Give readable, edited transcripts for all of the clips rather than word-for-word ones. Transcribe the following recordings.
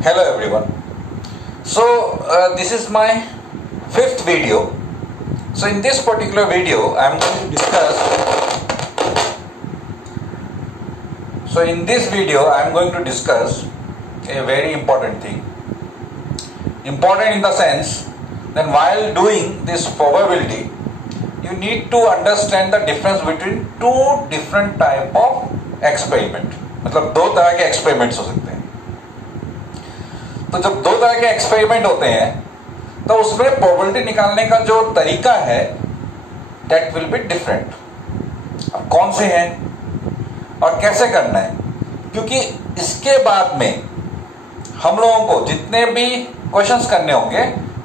Hello everyone. This is my fifth video. So in this particular video I am going to discuss a very important thing. Important in the sense that while doing this probability you need to understand the difference between two different type of experiment. मतलब दो तरह के experiments हो सकते हैं. तो जब दो तरह के एक्सपेरिमेंट होते हैं तो उसमें प्रोबेबिलिटी निकालने का जो तरीका है दैट विल बी डिफरेंट. अब कौन से हैं और कैसे करना है, क्योंकि इसके बाद में हम लोगों को जितने भी क्वेश्चंस करने होंगे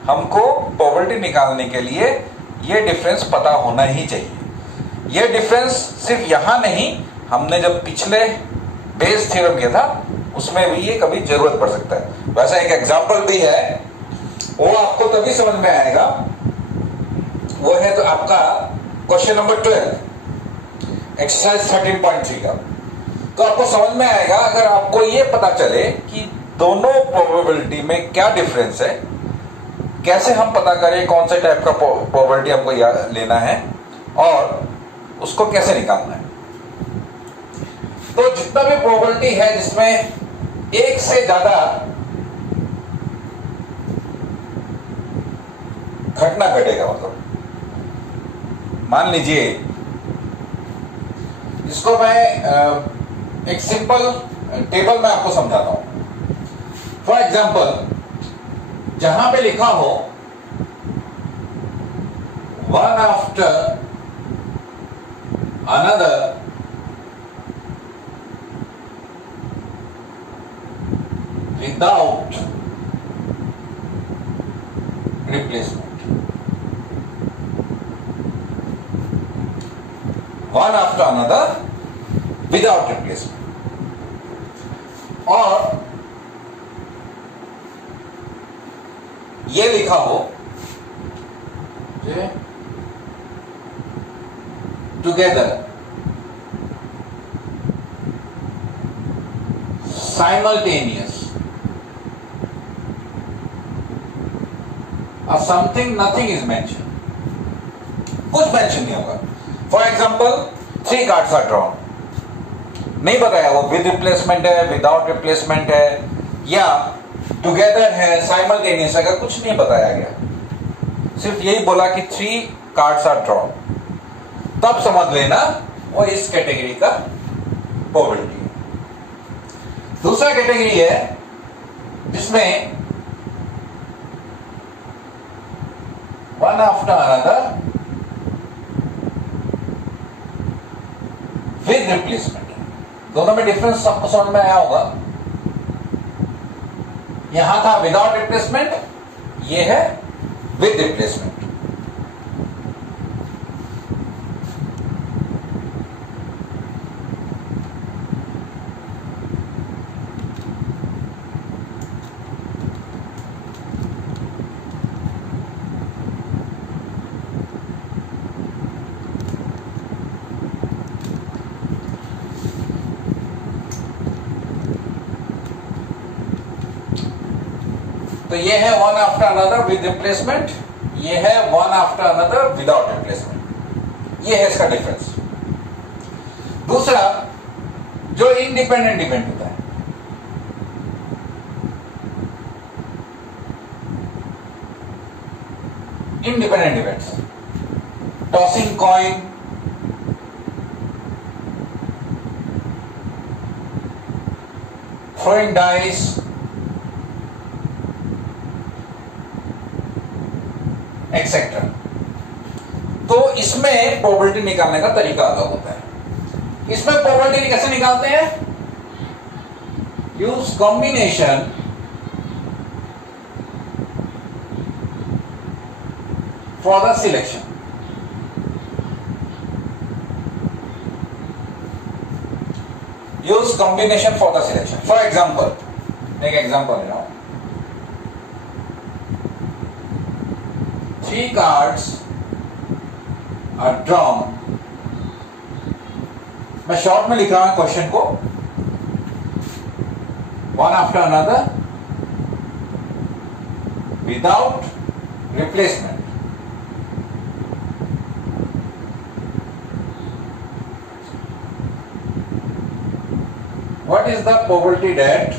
हमको प्रोबेबिलिटी निकालने के लिए ये डिफरेंस पता होना ही चाहिए. ये डिफरेंस सिर्फ यहां नहीं, हमने जब पिछले बेस थ्योरम किया था उसमें भी ये कभी जरूरत पड़ सकता है. वैसा एक एग्जांपल भी है, वो आपको तभी समझ में आएगा. वो है तो आपका क्वेश्चन नंबर 12 एक्सरसाइज 13.3 का. तो आपको समझ में आएगा अगर आपको ये पता चले कि दोनों प्रोबेबिलिटी में क्या डिफरेंस है, कैसे हम पता करें कौन से टाइप का प्रोबेबिलिटी हमको लेना है और उसको कैसे निकालना है. तो जितना भी प्रोबेबिलिटी है जिसमें एक से ज्यादा घटना घटेगा, मतलब मान लीजिए इसको मैं एक सिंपल टेबल में आपको समझाता हूं. फॉर एग्जांपल जहां पे लिखा हो one after another without replacement, one after another without replacement, और ये लिखा हो together simultaneous or something, nothing is mentioned. कुछ मेंशन नहीं होगा. For example 3 cards are drawn, नहीं बताया वो विद रिप्लेसमेंट है, विदाउट रिप्लेसमेंट है या टुगेदर है, साइमल्टेनियस है, कुछ नहीं बताया गया. सिर्फ यही बोला कि 3 कार्ड्स आर ड्रॉन. तब समझ लेना वो इस कैटेगरी का प्रोबेबिलिटी है. दूसरा कैटेगरी है जिसमें one after another with replacement. दोनों में डिफरेंस सबको समझ में आया होगा. यहां था विदाउट रिप्लेसमेंट, ये है विद रिप्लेसमेंट. तो ये है one after another with replacement, ये है one after another without replacement. ये है इसका डिफरेंस. दूसरा जो इंडिपेंडेंट इवेंट होता है, independent events, tossing coin, throwing dice, etcetera. तो इसमें प्रोबेबिलिटी निकालने का तरीका अलग होता है. इसमें प्रोबेबिलिटी कैसे निकालते हैं? Use combination for the selection. Use combination for the selection. For example एक एग्जाम्पल है ना, 3 cards are drawn. मैं शॉर्ट में लिख रहा हूं क्वेश्चन को, one after another without replacement. What is the probability that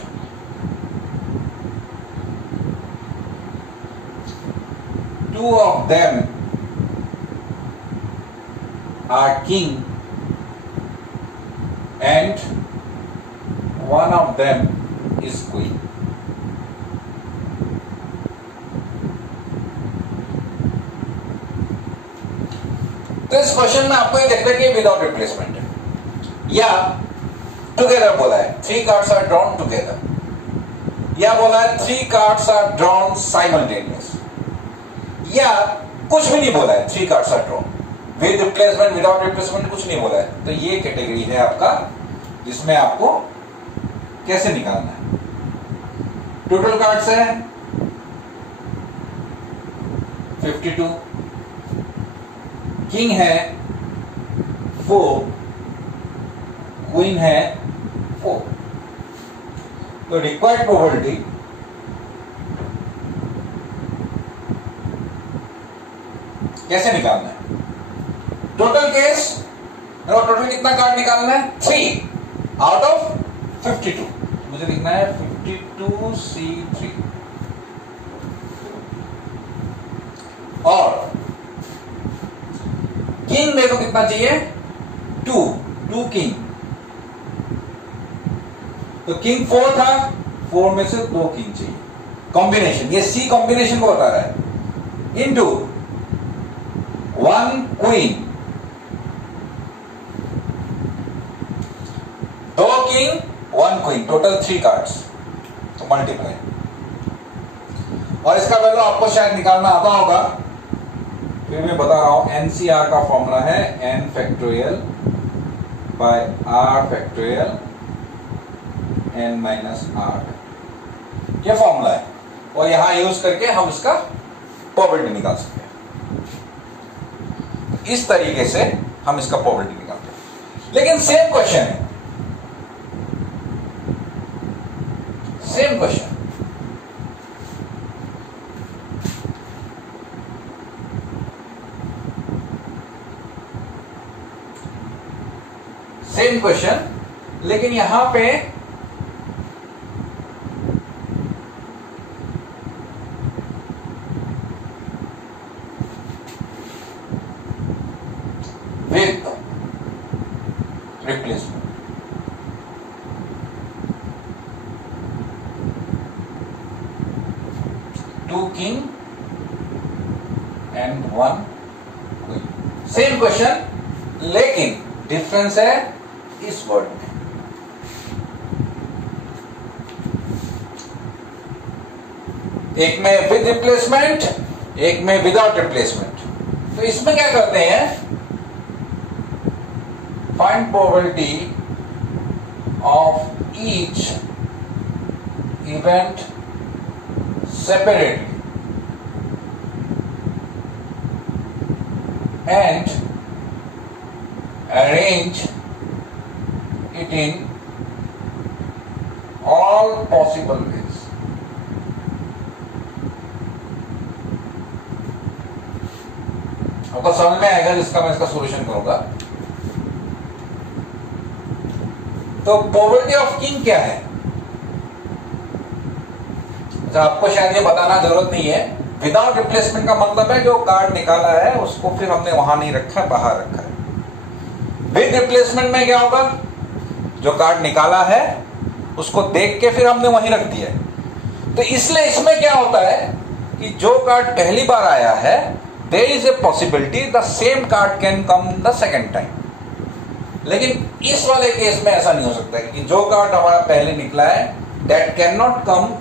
two of them are king and one of them is queen? तो इस क्वेश्चन में आपको ये देखना है कि विदाउट रिप्लेसमेंट है या टुगेदर बोला है, 3 कार्ड्स आर ड्रॉन टुगेदर, या बोला है 3 कार्ड्स आर ड्रॉन साइमल्टेनियस, या कुछ भी नहीं बोला है 3 cards are drawn with replacement without replacement, कुछ नहीं बोला है। तो ये कैटेगरी है आपका जिसमें आपको कैसे निकालना है। टोटल कार्ड्स है 52, किंग है 4, क्वीन है 4। तो रिक्वायर्ड प्रोबेबिलिटी कैसे निकालना है? टोटल केस, टोटल कितना कार्ड निकालना है? 3 आउट ऑफ 52। मुझे लिखना है 52C3 और किंग मेरे को कितना चाहिए? 2 किंग। तो किंग 4 था, 4 में से 2 किंग चाहिए। कॉम्बिनेशन, ये सी कॉम्बिनेशन को बता रहा है, into 1 queen, 2 king 1 queen, total 3 cards, तो मल्टीप्लाई। और इसका वैल्यू आपको शायद निकालना आता होगा, फिर मैं बता रहा हूं। एनसीआर का फॉर्मूला है n factorial by r factorial n minus r, ये फॉर्मूला है और यहां यूज करके हम इसका प्रोबेबिलिटी निकाल सकते हैं। इस तरीके से हम इसका प्रोबेबिलिटी निकालते हैं। लेकिन सेम क्वेश्चन है, सेम क्वेश्चन, सेम क्वेश्चन, लेकिन यहां पे with replacement. To king and 1 queen. Same question, लेकिन डिफरेंस है इस वर्ड में। एक में विद रिप्लेसमेंट, एक में विदाउट रिप्लेसमेंट। तो इसमें क्या करते हैं? Find probability of each event separately and arrange it in all possible ways. आपको समझ में आएगा जिसका मैं इसका सॉल्यूशन करूंगा। तो प्रोबेबिलिटी ऑफ किंग क्या है? अच्छा, आपको शायद ये बताना जरूरत नहीं है। विदाउट रिप्लेसमेंट का मतलब है जो कार्ड निकाला है उसको फिर हमने वहां नहीं रखा, बाहर रखा है। विद रिप्लेसमेंट में क्या होगा? जो कार्ड निकाला है उसको देख के फिर हमने वहीं रख दिया है। तो इसलिए इसमें क्या होता है कि जो कार्ड पहली बार आया है, there is a possibility the same card can come the second time. लेकिन इस वाले केस में ऐसा नहीं हो सकता कि जो कार्ड हमारा पहले निकला है that can not come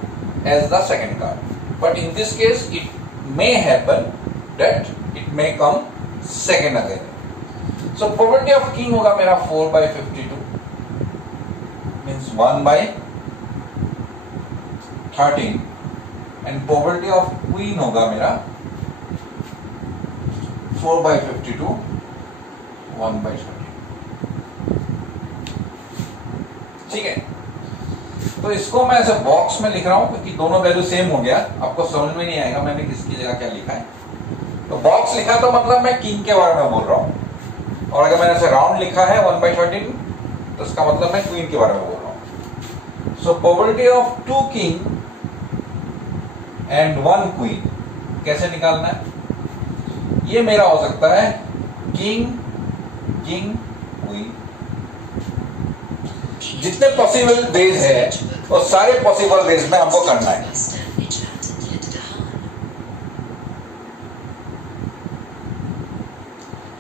as the second card, but in this case it may happen that it may come second again. So probability of king होगा मेरा 4/52 means 1/13 and probability of queen होगा मेरा 4/52 1/13। ठीक है, तो इसको मैं ऐसे बॉक्स में लिख रहा हूं क्योंकि दोनों वैल्यू सेम हो गया, आपको समझ में नहीं आएगा मैंने किसकी जगह क्या लिखा है। तो बॉक्स लिखा तो मतलब मैं किंग के बारे में बोल रहा हूं, और अगर मैंने ऐसे राउंड लिखा है 1/13 तो इसका मतलब मैं क्वीन के बारे में बोल रहा हूं। So probability of 2 king and 1 queen कैसे निकालना है? ये मेरा हो सकता है किंग किंग क्वीन। जितने पॉसिबल वेज है वो सारे पॉसिबल वेज में हमको करना है।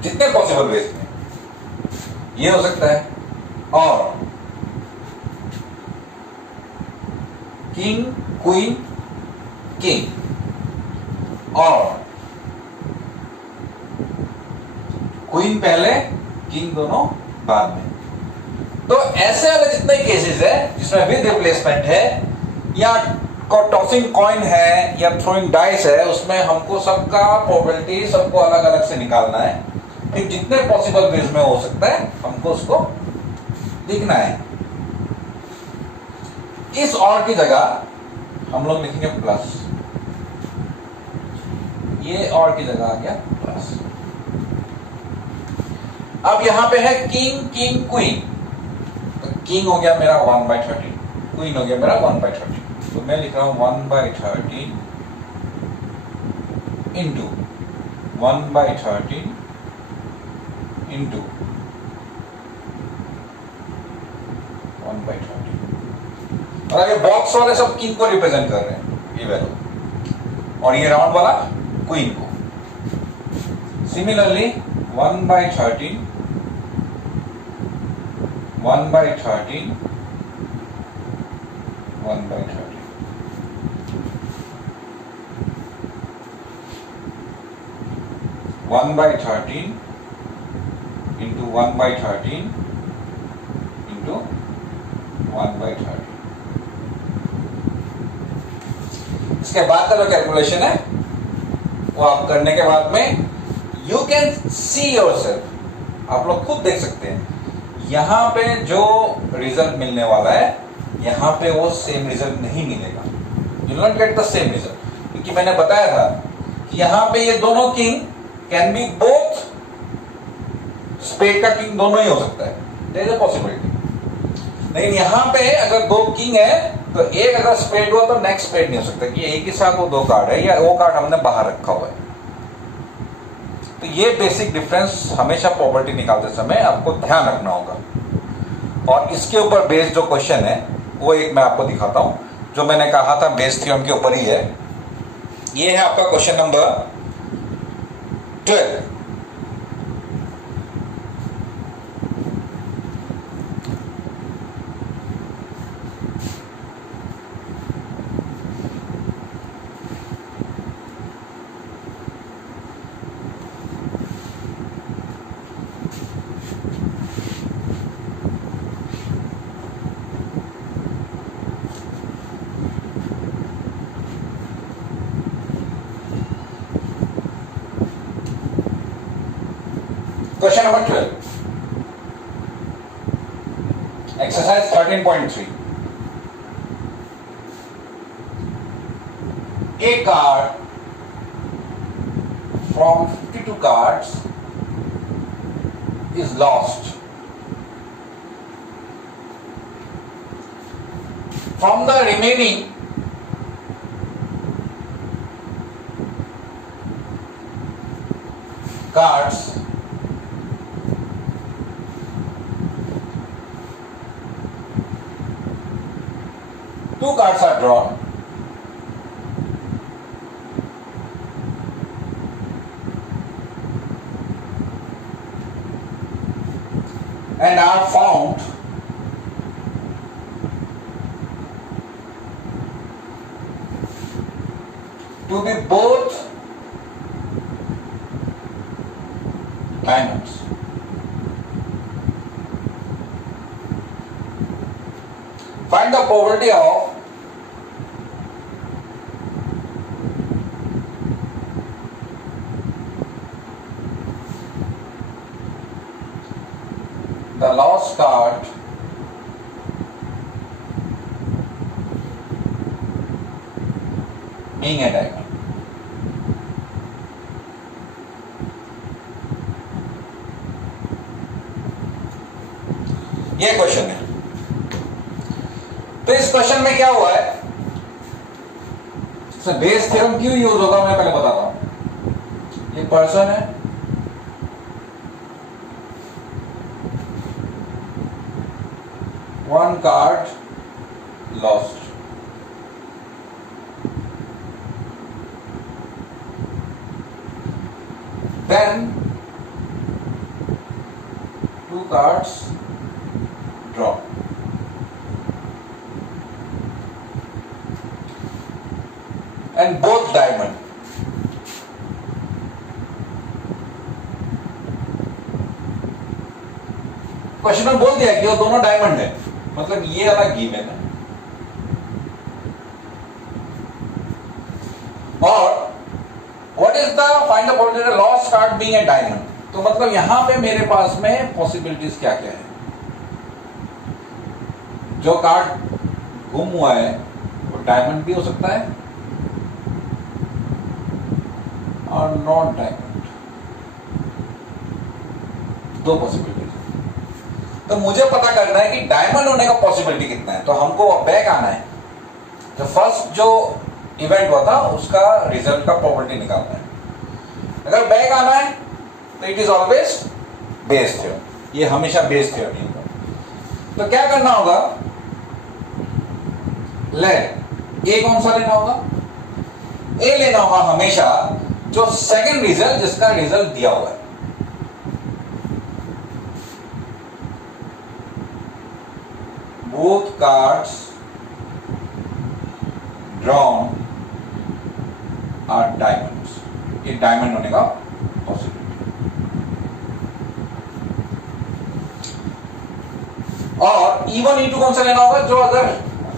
जितने पॉसिबल वेज में ये हो सकता है, और किंग क्वीन किंग, और क्वीन पहले किंग दोनों बाद में। तो ऐसे वाले जितने केसेस है जिसमें विद रिप्लेसमेंट है या टॉसिंग कॉइन है या थ्रोइंग डाइस है, उसमें हमको सबका प्रोबेबिलिटी सबको अलग अलग से निकालना है। फिर जितने पॉसिबल वेज में हो सकता है हमको उसको लिखना है। इस और की जगह हम लोग लिखेंगे प्लस, ये और की जगह आ गया प्लस। अब यहां पे है किंग किंग क्वीन, किंग हो गया मेरा 1/13, क्वीन हो गया मेरा 1/13, तो मैं लिख रहा हूं 1/13 इंटू 1/13 इंटू 1/13। और ये बॉक्स वाले सब किंग को रिप्रेजेंट कर रहे हैं ये वैल्यू, और ये राउंड वाला क्वीन को। Similarly 1/13 1/13 1/13 1/13 into 1/13 into 1/13। इसके बाद का जो कैलकुलेशन है वो आप करने के बाद में यू कैन सी योरसेल्फ, आप लोग खुद देख सकते हैं यहां पे जो रिजल्ट मिलने वाला है यहां पे वो सेम रिजल्ट नहीं मिलेगा। You not get the same result, क्योंकि मैंने बताया था कि यहां पे ये दोनों king can be both, spade का किंग दोनों ही हो सकता है, देयर इज अ पॉसिबिलिटी। लेकिन यहां पे अगर 2 किंग है तो एक अगर स्पेड हुआ तो नेक्स्ट स्पेड नहीं हो सकता, कि एक ही साथ वो 2 कार्ड है या वो कार्ड हमने बाहर रखा हुआ है। तो ये बेसिक डिफरेंस हमेशा प्रोबेबिलिटी निकालते समय आपको ध्यान रखना होगा। और इसके ऊपर बेस्ड जो क्वेश्चन है वो एक मैं आपको दिखाता हूं, जो मैंने कहा था बेस थ्योरम के ऊपर ही है। ये है आपका question number 12। Question number 12. Exercise 13.3. A card from 52 cards is lost. From the remaining cards, two cards are drawn. And are found to be both diamonds. Find the probability of the lost card being a diamond. ये question है। तो इस question में क्या हुआ है, Bayes theorem क्यों use होगा मैं पहले बताता हूं। ये पर्सन है, one card lost, then to cards draw, and both diamond। Question में बोल दिया कि वो दोनों डायमंड है, मतलब ये वाला गिवन है। और what is the find the probability lost card being a diamond. तो मतलब यहां पे मेरे पास में पॉसिबिलिटीज क्या क्या है। जो कार्ड गुम हुआ है वो डायमंड भी हो सकता है और नॉट डायमंड, दो पॉसिबिलिटी। तो मुझे पता करना है कि डायमंड होने का पॉसिबिलिटी कितना है। तो हमको बैक आना है, तो फर्स्ट जो इवेंट हुआ था उसका रिजल्ट का प्रोबेबिलिटी निकालना है। अगर बैक आना है तो it is always Bayes theorem, ये हमेशा बेस थ्योरम ही होगा। तो क्या करना होगा, ए कौन सा लेना होगा, ए लेना होगा हमेशा जो सेकंड रिजल्ट जिसका रिजल्ट दिया हुआ है। Both cards drawn are diamonds, ये डायमंड होने का पॉसिबिलिटी। और E1 E2 कौन सा लेना होगा, जो अगर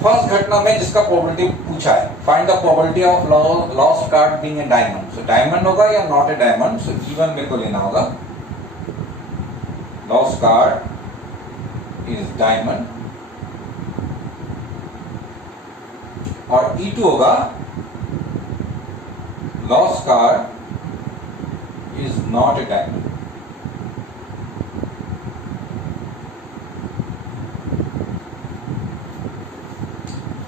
फर्स्ट घटना में जिसका प्रोबेबिलिटी पूछा है, find the probability of lost card being a diamond. So diamond होगा या not a diamond. So E1 मेरे को लेना होगा लॉस्ट कार्ड इज डायमंड, और E2 होगा lost card is not a diamond.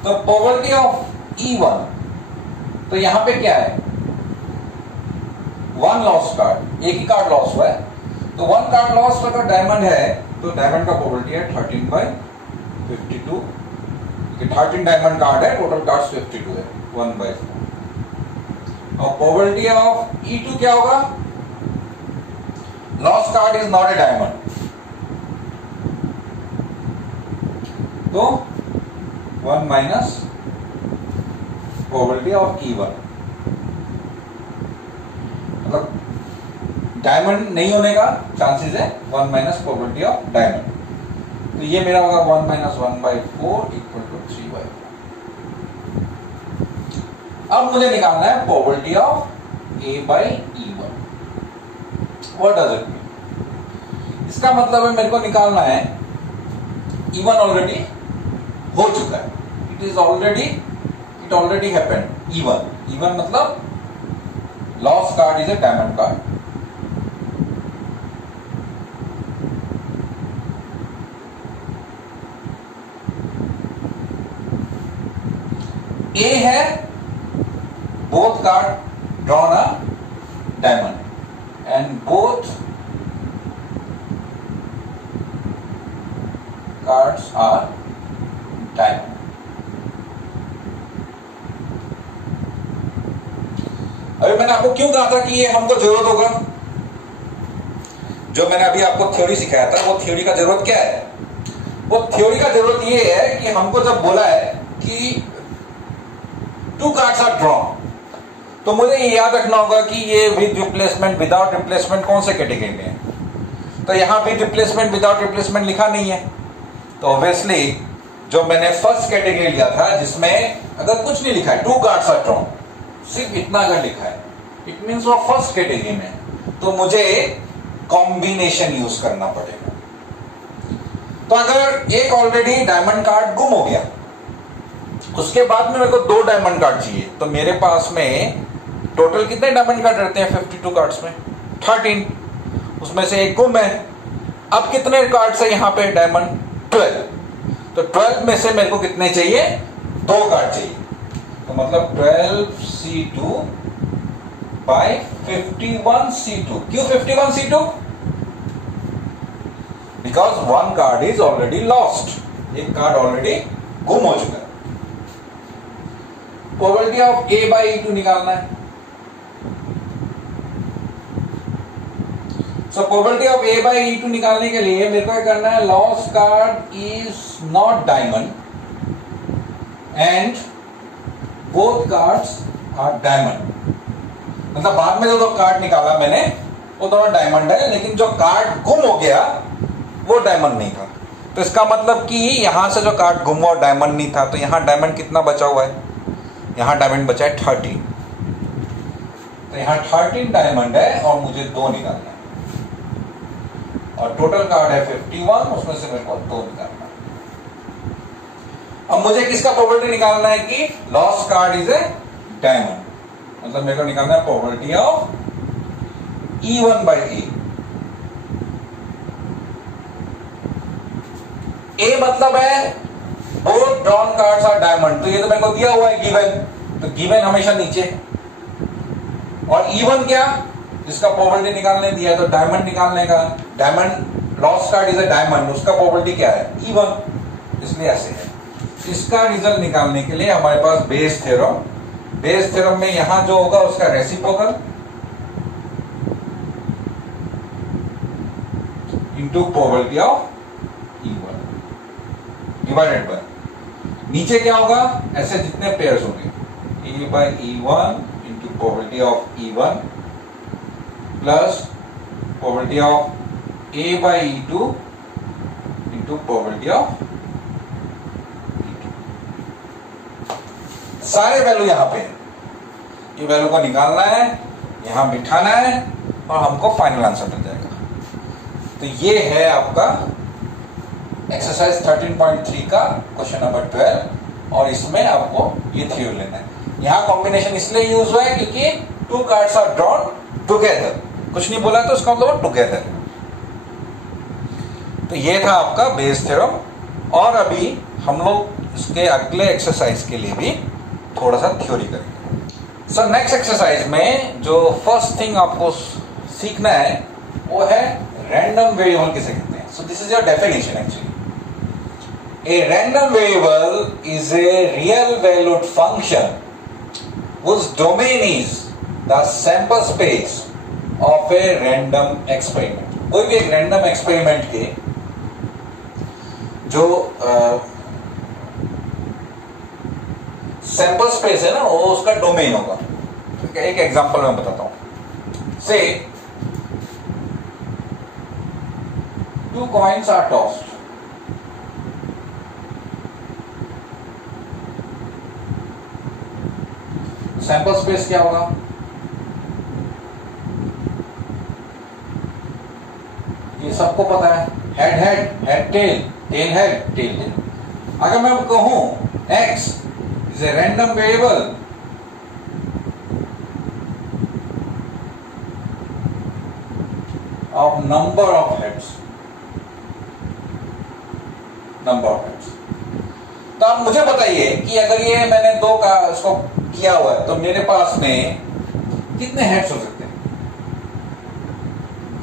तो प्रोबेबिलिटी ऑफ E1, तो यहां पे क्या है, वन लॉस्ट कार्ड, एक ही कार्ड लॉस हुआ है। तो वन कार्ड लॉस्ट अगर डायमंड है तो डायमंड का प्रोबेबिलिटी है 13/52। 13 डायमंड कार्ड है, टोटल कार्ड्स 52 है, 1/4। और प्रोबेबिलिटी ऑफ E2 क्या होगा, lost card is not a diamond, तो 1 माइनस प्रोबेबिलिटी ऑफ E1। मतलब डायमंड नहीं होने का चांसेस है 1 माइनस प्रोबेबिलिटी ऑफ डायमंड। तो ये मेरा होगा 1 माइनस 1/4 इक्वल टू 3/4। अब मुझे निकालना है probability of A/E1। What does it mean, इसका मतलब है मेरे को निकालना है E1 ऑलरेडी हो चुका है, इट ऑलरेडी हैपेंड। E1 मतलब lost card is a diamond card. A है both card drawn a diamond and both cards are diamond। अभी मैंने आपको क्यों कहा था कि ये हमको जरूरत होगा, जो मैंने अभी आपको थ्योरी सिखाया था वो थ्योरी का जरूरत क्या है, वो थ्योरी का जरूरत ये है कि हमको जब बोला है कि 2 कार्ड्स आर ड्रॉन, तो मुझे ये याद रखना होगा कि ये विद रिप्लेसमेंट विदाउट रिप्लेसमेंट कौन से कैटेगरी में है। तो यहां विद रिप्लेसमेंट विदाउट रिप्लेसमेंट लिखा नहीं है, तो ऑब्वियसली जो मैंने फर्स्ट कैटेगरी लिया था जिसमें अगर कुछ नहीं लिखा है 2 कार्ड्स आर ड्रॉन, सिर्फ इतना अगर लिखा है, इट मींस वो फर्स्ट कैटेगरी में, तो मुझे कॉम्बिनेशन यूज करना पड़ेगा। तो अगर एक ऑलरेडी डायमंड कार्ड गुम हो गया उसके बाद में मेरे को 2 डायमंड कार्ड चाहिए, तो मेरे पास में टोटल कितने डायमंड कार्ड रहते हैं 52 कार्ड्स में? 13। उसमें से एक गुम है। अब कितने कार्ड्स है यहाँ पे डायमंड? 12। तो 12 में से मेरे को कितने चाहिए? 2 कार्ड चाहिए। तो मतलब 12C2 by 51C2। क्यों 51C2? Because 1 card is already lost, एक कार्ड ऑलरेडी गुम हो चुका है। Probability of A by E2 निकालना है। So probability of A by E2 निकालने के लिए मेरे को क्या करना है? Lost card is not diamond and both cards are diamond. मतलब बाद में जो कार्ड निकाला मैंने वो दोनों डायमंड है, लेकिन जो कार्ड गुम हो गया वो डायमंड नहीं था। तो इसका मतलब कि यहां से जो कार्ड गुम हुआ डायमंड नहीं था, तो यहां डायमंड कितना बचा हुआ है? यहां डायमंड बचा है 13। तो यहां 13 डायमंड है और मुझे 2 निकालना है, और टोटल कार्ड है 51, उसमें से मेरे को 2 निकालना है। अब मुझे किसका प्रोबेबिलिटी निकालना है कि lost card is a diamond? मतलब मेरे को निकालना है probability of E1 by A। A मतलब है both drawn cards are diamond, तो ये तो मेरे को दिया हुआ है गिवन, तो गिवन हमेशा नीचे। और E1 क्या? जिसका प्रोबेबिलिटी निकालने दिया है, तो डायमंड निकालने का, diamond lost card is a diamond, उसका प्रोबेबिलिटी क्या है? E1, इसलिए ऐसे है। इसका रिजल्ट निकालने के लिए हमारे पास बेस थ्योरम, बेस थ्योरम में यहां जो होगा उसका reciprocal into probability of E1 divided by, नीचे क्या होगा? ऐसे जितने पेयर्स होंगे A by E1 into probability of E1 plus probability of A by E2 into probability of E2। सारे वैल्यू यहां पे, ये वैल्यू को निकालना है, यहां बिठाना है और हमको फाइनल आंसर मिल जाएगा। तो ये है आपका एक्सरसाइज 13.3 का क्वेश्चन नंबर 12, और इसमें आपको ये थ्योरी लेना है। यहां कॉम्बिनेशन इसलिए यूज हुआ है क्योंकि 2 कार्ड्स आर ड्रॉन टुगेदर, कुछ नहीं बोला तो उसका मतलब टुगेदर। तो ये था आपका बेस थ्योरम, और अभी हम लोग इसके अगले एक्सरसाइज के लिए भी थोड़ा सा थ्योरी करेंगे। सो नेक्स्ट एक्सरसाइज में जो फर्स्ट थिंग आपको सीखना है वो है रैंडम वेरिएबल किसे कहते हैं। So this is your definition actually. A random variable is a real valued function whose domain is the sample space of a random experiment। कोई भी एक रैंडम एक्सपेरिमेंट के जो सैंपल स्पेस है ना, वो उसका डोमेन होगा। ठीक है, एक एग्जांपल मैं बताता हूं। से 2 coins are tossed। Sample space क्या होगा? ये सबको पता है, head head, head tail, tail head, tell tell. अगर मैं कहूं x is a random variable of number of heads, number of heads, तो आप मुझे बताइए कि अगर ये मैंने 2 का इसको किया हुआ है तो मेरे पास में कितने हेड्स हो सकते हैं?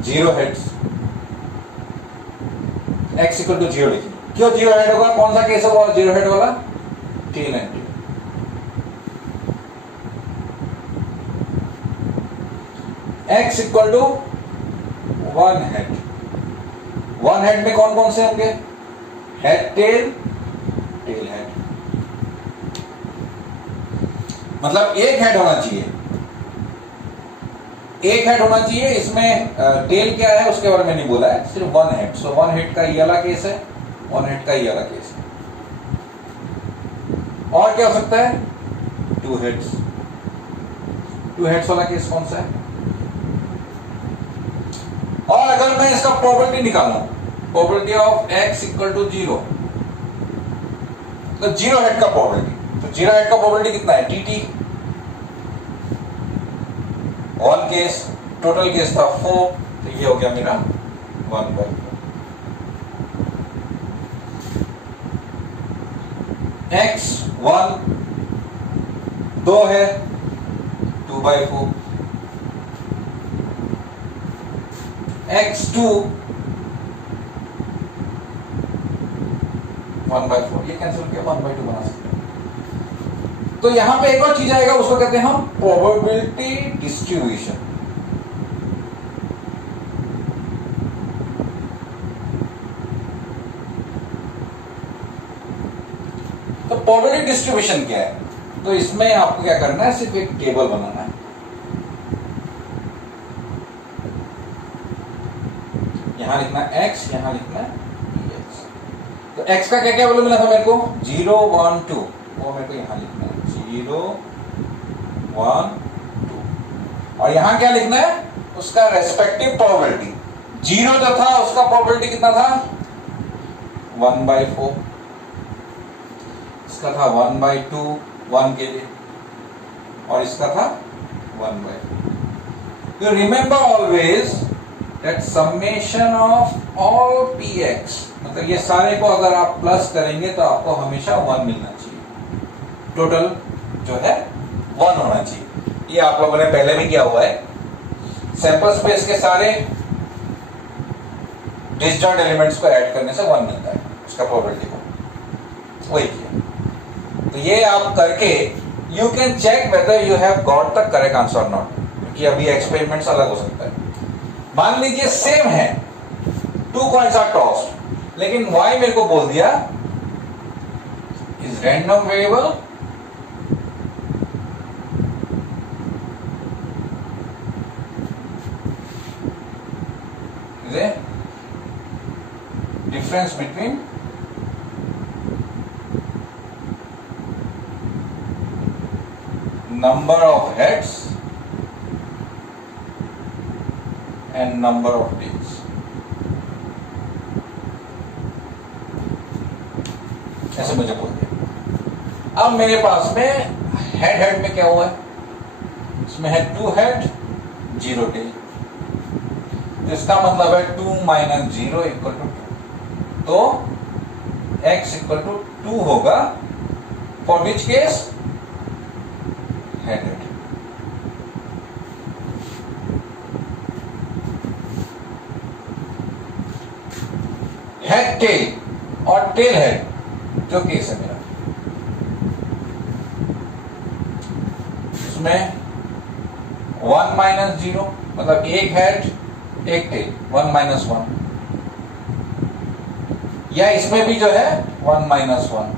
0 हेड्स। x इक्वल टू 0 लिखिए। क्यों 0 हेड होगा? कौन सा केस होगा 0 हेड वाला? Tell and tell. x equal to 1 head. 1 head में कौन कौन से होंगे? Head tail, tail head. मतलब एक हेड होना चाहिए, एक हेड होना चाहिए। इसमें टेल क्या है उसके बारे में नहीं बोला है, सिर्फ 1 हेड। सो 1 हेड का ये वाला केस है, 1 हेड का ये वाला केस है। और क्या हो सकता है? 2 हेड्स। 2 हेड्स वाला केस कौन सा है? और अगर मैं इसका प्रोबेबिलिटी निकालूं, probability of x equal to 0, तो 0 हेड का प्रोबेबिलिटी, तो जीरो हेड का प्रोबेबिलिटी कितना है, TT. One case, total case था 4, तो ये हो गया मेरा 1/4। x 1 2 है, 2/4। x 2 1/4, ये कैंसिल किया, 1/2 बना सकते हैं। तो यहां पे एक और चीज आएगा, उसको कहते हैं हम प्रोबेबिलिटी डिस्ट्रीब्यूशन। तो प्रोबेबिलिटी डिस्ट्रीब्यूशन क्या है, तो इसमें आपको क्या करना है, सिर्फ एक टेबल बनाना है। यहां लिखना है x, यहां लिखना है dx। तो x का क्या क्या वैल्यू मिला था मेरे को, 0 1 2, वो मेरे को यहां लिखना है 0 1 2, और यहां क्या लिखना है, उसका रेस्पेक्टिव प्रोबेबिलिटी। 0 जो था उसका प्रोबेबिलिटी कितना था, 1/4। इसका था 1/2 1 के लिए, और इसका था 1/4। You remember always that summation of all px, मतलब ये सारे को अगर आप प्लस करेंगे तो आपको हमेशा 1 मिलना चाहिए, टोटल जो है 1 होना चाहिए। ये आप लोगों ने पहले भी किया हुआ है, सैंपल स्पेस के सारे डिसजॉइंट एलिमेंट्स को ऐड करने से 1 मिलता है, उसका प्रोबेबिलिटी को वही किया। तो ये आप करके you can check whether you have got the correct answer और नॉट, क्योंकि अभी एक्सपेरिमेंट्स अलग हो सकता है। मान लीजिए सेम है, 2 कॉइन्स आर टॉस्ड, लेकिन y मेरे को बोल दिया is random variable is a difference between number of heads and number of tails। ऐसे मुझे बोल दिया। अब मेरे पास में हेड में क्या हुआ है, इसमें है 2 हेड 0 टेल, इसका मतलब है 2 - 0 = 2। तो x = 2 होगा for which case, head. Head tail और टेल हेड जो केस है मेरा, उसमें 1 - 0 मतलब एक हेड एक टेल, 1 - 1, या इसमें भी जो है 1 - 1,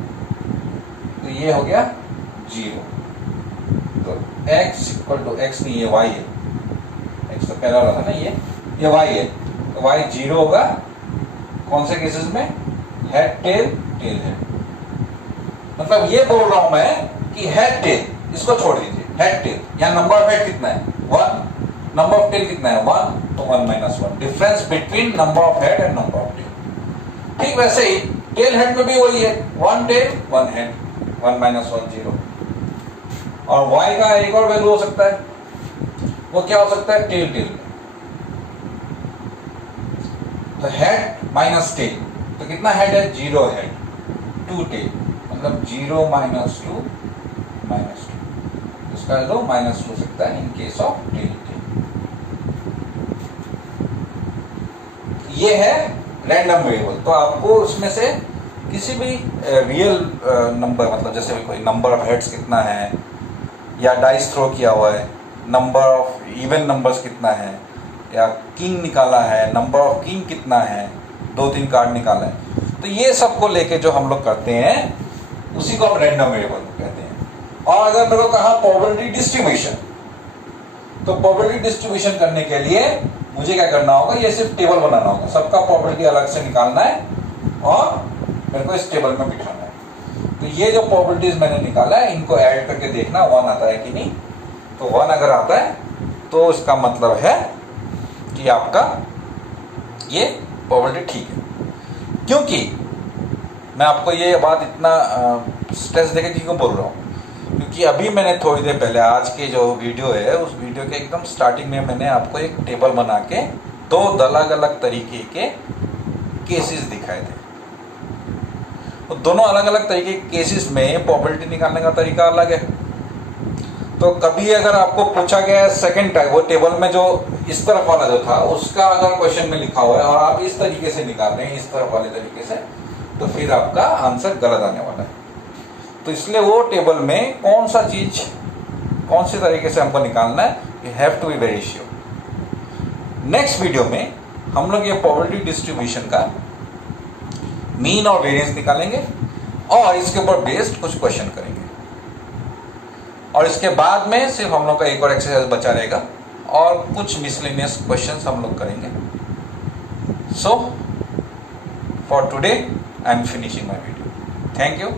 तो ये हो गया 0। तो x = x नहीं, ये y है, x तो पहला वाला था ना, ये y है, तो y 0 होगा। कौन से केसेस में, हेड टेल टेल हेड। मतलब ये बोल रहा हूं मैं कि हेड टेल इसको छोड़ दीजिए, हेड टेल, यहां नंबर ऑफ हेड कितना है 1, नंबर ऑफ टेल कितना है 1, तो 1 - 1, difference between number of head and number of tell. ठीक वैसे ही टेल हेड में भी वही है, 1 टेल 1 हेड, 1 - 1 0। और y का एक और वैल्यू हो सकता है, वो क्या हो सकता है, टेल टेल। तो हेड माइनस टेल, तो कितना हेड है, 0 हेड 2 टेल, मतलब 0 - 2 -2, इसका लो -2 हो सकता है in case of tell tell. ये है रैंडम वेरिएबल। तो आपको उसमें से किसी भी रियल नंबर, मतलब जैसे कोई नंबर ऑफ हेड्स कितना है, या डाइस थ्रो किया हुआ है, नंबर ऑफ इवन नंबर्स कितना है, या किंग निकाला है, नंबर ऑफ किंग कितना है, 2-3 कार्ड निकाला है, तो ये सब को लेके जो हम लोग करते हैं उसी को हम रैंडम वेरिएबल कहते हैं। और अगर मेरे को कहा प्रोबेबिलिटी डिस्ट्रीब्यूशन, तो प्रोबेबिलिटी डिस्ट्रीब्यूशन करने के लिए मुझे क्या करना होगा, ये सिर्फ टेबल बनाना होगा, सबका प्रोबेबिलिटी अलग से निकालना है और मेरे को इस टेबल में बिठाना है। तो ये जो प्रोबेबिलिटीज मैंने निकाला है इनको ऐड करके देखना 1 आता है कि नहीं। तो 1 अगर आता है तो इसका मतलब है कि आपका ये प्रोबेबिलिटी ठीक है। क्योंकि मैं आपको ये बात इतना स्ट्रेस देके क्यों बोल रहा हूँ, क्योंकि अभी मैंने थोड़ी देर पहले, आज के जो वीडियो है उस वीडियो के एकदम स्टार्टिंग में मैंने आपको एक टेबल बना के 2 अलग अलग तरीके के केसेस दिखाए थे। तो दोनों अलग अलग तरीके के केसेस में प्रोबेबिलिटी निकालने का तरीका अलग है। तो कभी अगर आपको पूछा गया है सेकंड टाइप, वो टेबल में जो इस तरफ वाला जो था उसका अगर क्वेश्चन में लिखा हुआ है और आप इस तरीके से निकाल रहे हैं, इस तरफ वाले तरीके से, तो फिर आपका आंसर गलत आने वाला है। तो इसलिए वो टेबल में कौन सा चीज कौन से तरीके से हमको निकालना है, you have to be very sure. Next video में हम लोग ये प्रोबेबिलिटी डिस्ट्रीब्यूशन का मीन और वेरिएंस निकालेंगे और इसके ऊपर बेस्ड कुछ क्वेश्चन करेंगे, और इसके बाद में सिर्फ हम लोग का एक और एक्सरसाइज बचा रहेगा और कुछ मिसलेनियस क्वेश्चंस हम लोग करेंगे। So for today I am finishing my video. Thank you.